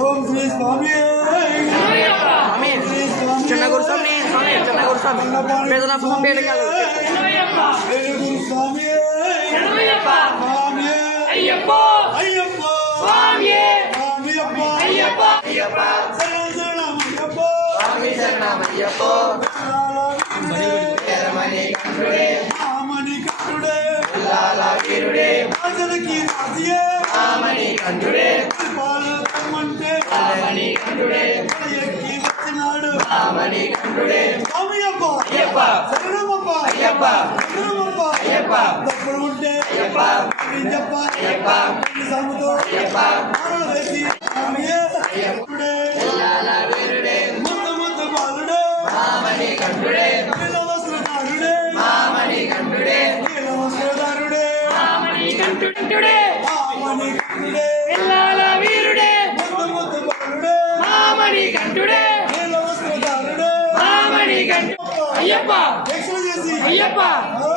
ఓం శ్రీ స్వామి స్వామి చిన్న గురుస్వామి స్వామి చిన్న గురుస్వామి పేదల పేరు కాదు స్వామి స్వామి అయ్యప్ప అయ్యప్ప స్వామి స్వామి అయ్యప్ప అయ్యప్ప శరణమయ్యప్ప స్వామి శరణమయ్యప్ప శరణమని కంఠుడే ఆమని కంఠుడే లాల వీరుడే రాజులకి రాజుయే ఆమని కంఠుడే పాలమంటే ఆమని కంఠుడే ఎక్కి వచ్చినాడు ఆమని కంఠుడే స్వామి అప్ప అయ్యప్ప శరణమప్ప అయ్యప్ప శరణమప్ప అయ్యప్ప తప్పుడు ఉంటే అయ్యప్ప చెప్ప అయ్యప్ప సాముతో అయ్యప్ప వేసి స్వామియే అయ్యప్పుడే లాల వీరుడే ముద్దు ముద్దు బాలుడే ఆమని కంఠుడే వస్త్రధారుడే ఆమని కంఠుడే వస్త్రధారుడే ఆమని కంఠుడే ఆమని కంఠుడే లాల వీరుడే ముద్దు ముద్దు బాలుడే ఆమని కంఠుడే వస్త్రధారుడే ఆమని కంఠు అయ్యప్ప దీక్షలు చేసి అయ్యప్ప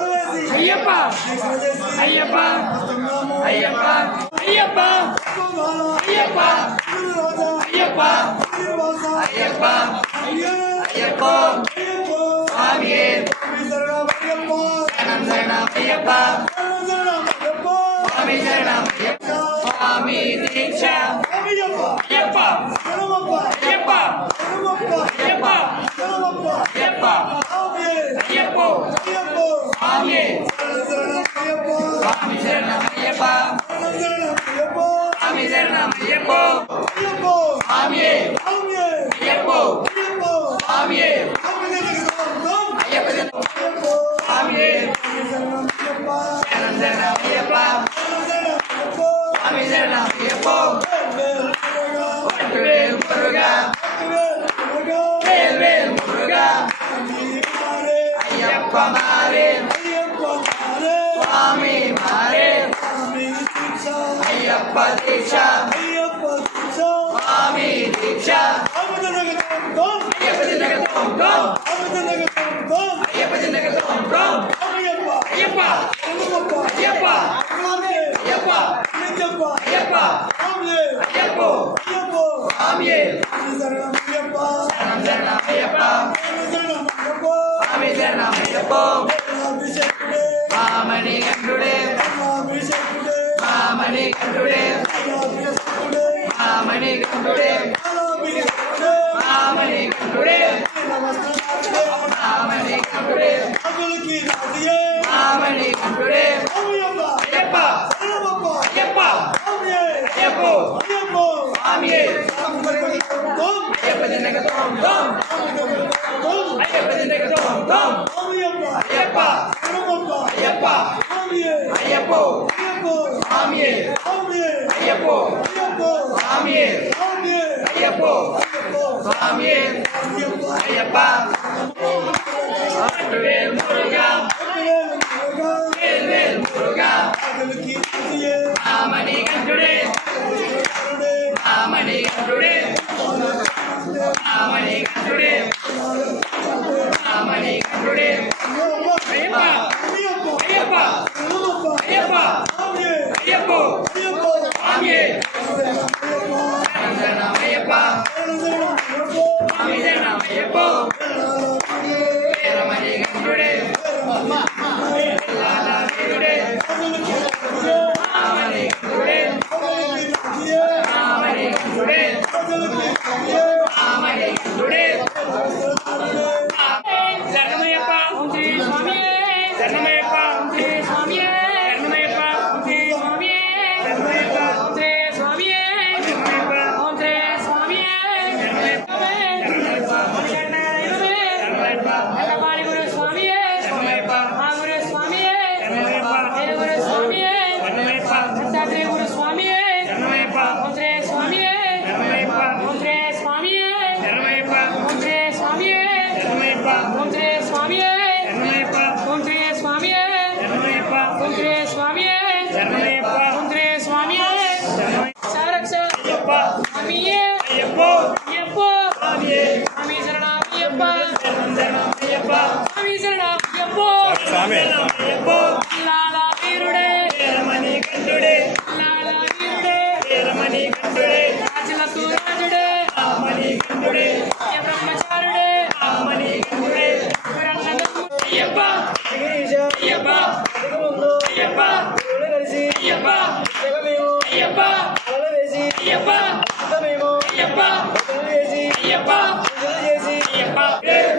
వేసి అయ్యప్ప దీక్షలు చేసి అయ్యప్ప వస్తున్నాము అయ్యప్ప అయ్యప్ప అయ్యప్ప రాజా అయ్యప్ప శ్రీనివాస అయ్యప్ప అయ్యే అయ్యప్ప అయ్యప్ప స్వామియే శరణమయ్యప్ప శరణం శరణం అయ్యప్ప శరణమయ్యప్ప స్వామి శరణం అయ్యప్ప స్వామి దీక్ష అయ్యప్ప అయ్యప్ప శరణమప్ప అయ్యప్ప శరణమప్ప అయ్యప్ప శరణమప్ప అయ్యప్ప స్వామియే అయ్యప్ప అయ్యప్ప స్వామియే శరణమయ్యప్ప స్వామి శరణం అయ్యప్ప శరణమయ్యప్ప స్వామి శరణం అయ్యప్ప అయ్యప్ప స్వామియే స్వామియే అయ్యప్ప అయ్యప్ప స్వామియే అయ్యప్ప అయ్యప్ప స్వామియే శరణమయ్యప్ప శరణం శరణం అయ్యప్ప స్వామి శరణం అయ్యప్ప వట్టువేల్ మురుగా వేల్ వేల్ మురుగా అయ్యప్ప మారే స్వామి మారే అయ్యప్ప దీక్ష స్వామి దీక్ష అయ్యప్ప జిన్నగ తోం తోం అయ్యప్ప జిన్నగ తోం తోం అయ్యప్ప అయ్యప్ప అయ్యప్ప అయ్యప్ప అయ్యప్ప స్వామియే శరణం శరణం అయ్యప్ప స్వామి శరణం అయ్యప్ప మామణి కంఠుడే మామణి కంఠుడే మామణి కంఠుడే మామణి కంఠుడే మామణి కంఠుడే మామణి కంఠుడే అయ్యప్ప అయ్యప్ప అయ్యప్ప స్వామియే అయ్యప్ప జిన్నగ తోం తోం అయ్యప్ప జిన్నగ తోం తోం అయ్యప్ప అయ్యప్ప అయ్యప్ప స్వామియే అయ్యప్ప స్వామియే అయ్యప్ప స్వామియే అయ్యప్ప వట్టువేల్ మురుగా వేల్ వేల్ మురుగా మామణి కంఠుడే మామణి కంఠుడే మామణి కంఠుడే మామణి కంఠుడే అయ్యప్ప అయ్యప్ప అయ్యప్ప అయ్యప్ప స్వామియే శరణం శరణం అయ్యప్ప స్వామి శరణం అయ్యప్ప వీరమణి కంఠుడే లాల వీరుడే మామణి కంఠుడే మామణి కంఠుడే మామణి కంఠుడే శరణమయ్యప్ప శ్రీ స్వామియే శరణమయ్యప్ప శ్రీ స్వామియే శరణమయ్యప్ప శ్రీ స్వామియే శరణమయ్యప్ప శ్రీ స్వామియే శరణమయ్యప్ప శ్రీ స్వామియే శరణమయ్యప్ప శరణమయ్యప్ప అల్లపాడి గురు స్వామియే శరణమయ్యప్ప ఆ గురు స్వామియే శరణమయ్యప్ప ఏ గురు స్వామియే శరణమయ్యప్ప దత్తాత్రేయ గురు స్వామియే శరణమయ్యప్ప శ్రీ స్వామియే శరణమయ్యప్ప శ్రీ స్వామియే శరణమయ్యప్ప శ్రీ స్వామియే శరణమయ్యప్ప శ్రీ స్వామియే శరణమయ్యప్ప శ్రీ స్వామియే శరణమయ్యప్ప శ్రీ స్వామియే శరణమయ్యప్ప శ్రీ స్వామియే సారక్ష అయ్యప్ప స్వామియే అయ్యప్ప అయ్యప్ప స్వామియే స్వామి శరణం అయ్యప్ప శరణం శరణం అయ్యప్ప స్వామి శరణం అయ్యప్ప స్వామి అయ్యప్ప లాల వీరుడే వీరమణి కంఠుడే లాల వీరుడే వీరమణి కంఠుడే రాజులకు రాజు అయ్యప్ప మేము అయ్యప్ప భజన చేసి అయ్యప్ప పూజలు చేసి అయ్యప్ప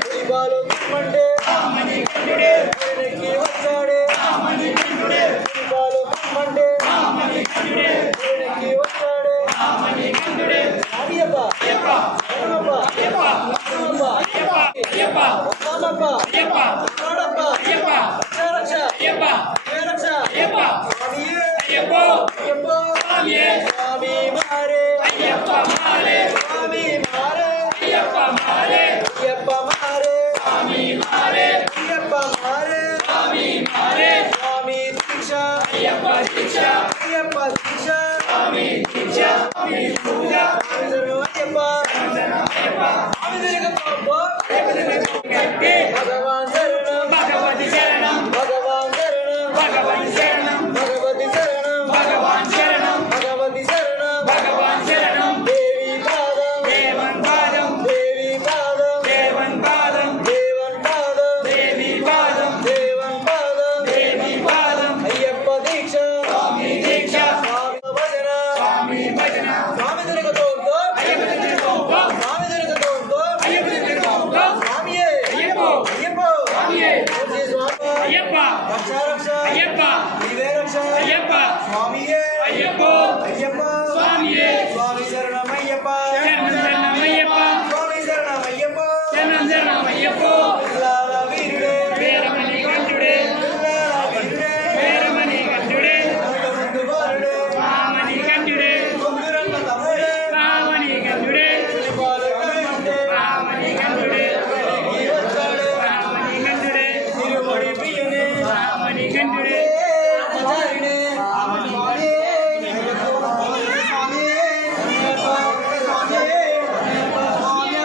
దీపాలు కమ్మంటే రామని కండుడే వెనక్కి వచ్చాడే రామని కండుడే దీపాలు కమ్మంటే రామని కండుడే వెనక్కి వచ్చాడే రామని కండుడే అయ్యప్ప అయ్యప్ప శరణప్ప అయ్యప్ప శరణప్ప అయ్యప్ప అయ్యప్ప వస్తానప్ప అయ్యప్ప వస్తాడప్ప అయ్యప్ప రక్ష అయ్యప్ప రక్ష అయ్యప్ప స్వామియే అయ్యప్ప అయ్యప్ప స్వామియే స్వామి మారే అయ్యప్ప మారే స్వామి మారే అయ్యప్ప మారే అయ్యప్ప మారే స్వామి మారే అయ్యప్ప మారే స్వామి మారే స్వామి దీక్ష అయ్యప్ప దీక్ష అయ్యప్ప దీక్ష స్వామి దీక్ష స్వామి పూజ అయ్యప్ప అయ్యప్ప కట్టి భగవాన్ శరణం భగవతి శరణం భగవాన్ శరణం భగవతి శరణం భగవతి శరణం భగవాన్ శరణం భగవతి శరణం భగవాన్ శరణం దేవి పాదం దేవన్ పాదం దేవి పాదం దేవన్ పాదం దేవన్ పాదం దేవి పాదం దేవన్ పాదం దేవి పాదం అయ్యప్ప దీక్ష స్వామి దీక్ష స్వామి భజన స్వామి భజన స్వామి తిరుగుతోందో అయ్యప్ప తిరుగుతోందో స్వామి తిరుగుతోందో అయ్యప్ప తిరుగుతోందో స్వామియే అయ్యప్ప అయ్యప్ప స్వామియే శ్రీ స్వామి అయ్యప్ప రక్ష రక్ష అయ్యప్ప నీవే రక్ష అయ్యప్ప స్వామియే అయ్యప్ప అయ్యప్ప స్వామియే స్వామి శరణమయ్యప్ప శరణం శరణం అయ్యప్ప స్వామి శరణమయ్యప్ప శరణం శరణం అయ్యప్ప పిల్లాల వీరుడే వీరమణి కంఠుడే పిల్లాల వీరుడే వీరమణి కంఠుడే ముందు వారుడే రామణి కంఠుడే ముందురన్న తమ్ముడే రామణి కంఠుడే దీపాలు కమ్మంటే రామణి కంఠుడే వెనక్కి వచ్చాడే రామణి కంఠుడే తిరుముడి ప్రియనే రామణి కంఠుడే ఆచార్యుడే స్వామియే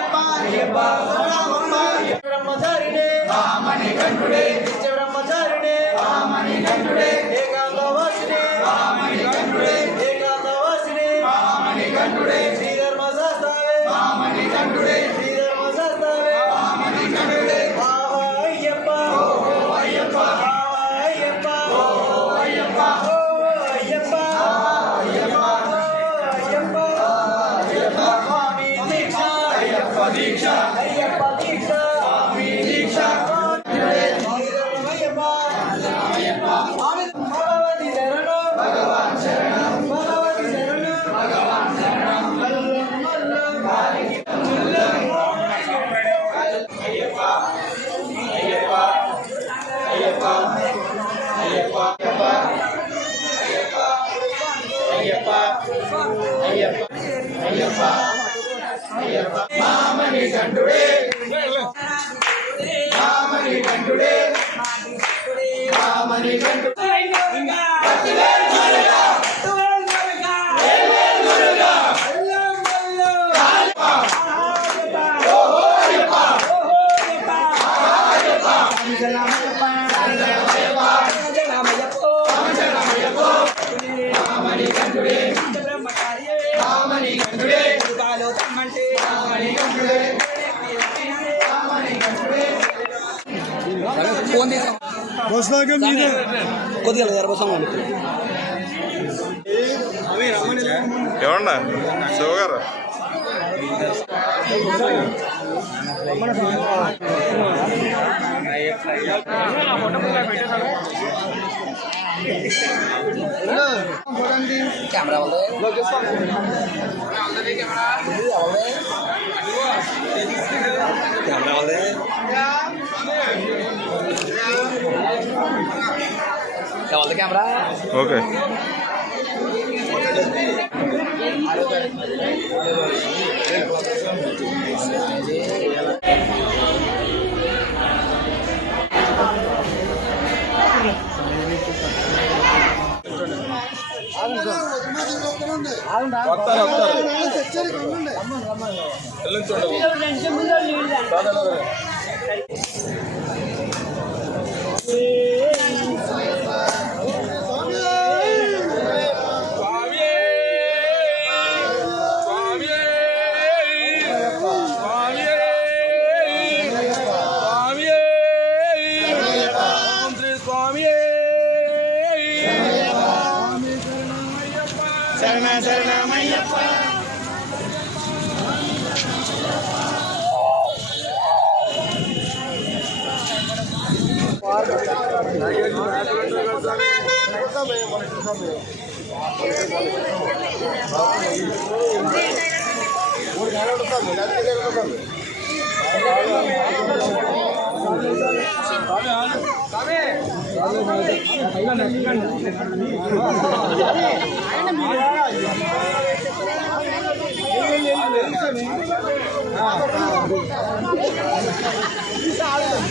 బ్రహ్మచారిణే రామణి కంఠుడే బ్రహ్మచారిణే రామణి కంఠుడే ఏకాంతవాసినే రామణి కంఠుడే ఏకాంతవాసినే రామణి కంఠుడే శ్రీధర్మ శాస్త్రావే రామణి కంఠుడే శ్రీధర్మ శాస్త్రావే రామణి కంఠుడే ఆహా అయ్యప్ప అయ్యప్ప ఆహా అయ్యప్ప అయ్యప్ప ఓ అయ్యప్ప అయ్యప్ప అయ్యప్ప అయ్యప్ప స్వామి దీక్ష అయ్యప్ప దీక్ష అయ్యప్ప దీక్ష స్వామి దీక్ష శ్రీధర్మయ్యప్ప స్వామి భగవతి శరణం భగవాన్ శరణం భగవతి శరణం భగవాన్ శరణం మల్లం మల్లం అయ్యప్ప అయ్యప్ప అయ్యప్ప అయ్యప్ప అయ్యప్ప అయ్యప్ప అయ్యప్ప అయ్యప్ప రామణి కంఠుడే రామణి కంఠుడే రామణి కంఠుడే రామణి కంఠుడే రామణి కంఠుడే రామణి కంఠుడే కొద్దిగా జరపసాము ఏమన్నా శివగారు కెమెరా కెమెరా ఓకే శరణ శరణమయ్యప్ప చాలా